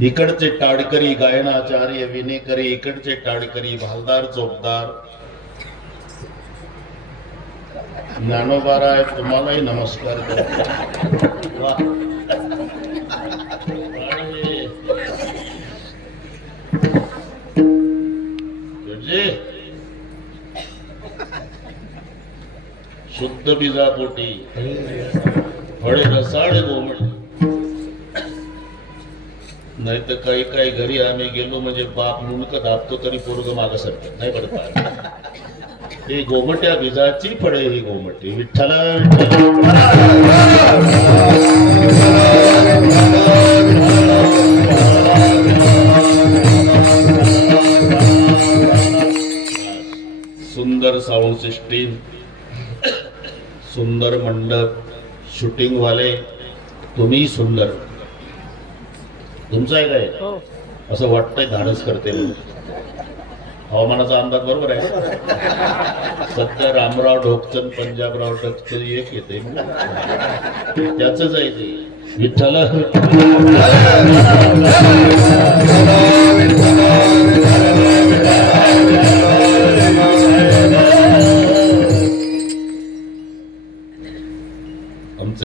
इकडचे टाडकरी गायनाचार्य विनेकरी, इकडचे टाडकरी भालदार चोपदार. ज्ञानोबाराय तुम्हालाही नमस्कार करतो. शुद्ध बीजापोटी फळे रसाळ गोमट. नाही तर काही काही घरी आम्ही गेलो म्हणजे बाप मुंडक दाबतो तरी पोरग माग सरकत नाही पडत. ही गोमट्या बीजाची फळे ही गोमटी. विठ्ठला सुंदर साऊंड सिस्टीम, सुंदर मंडप, शूटिंग वाले, तुम्ही सुंदर. तुमचं आहे काय असं वाटतंय धाडस करते म्हणून. हवामानाचा अंदाज बरोबर आहे. सध्या रामराव ढोकचंद पंजाबराव टकचल एक येते त्याच आहे ते. विठ्ठल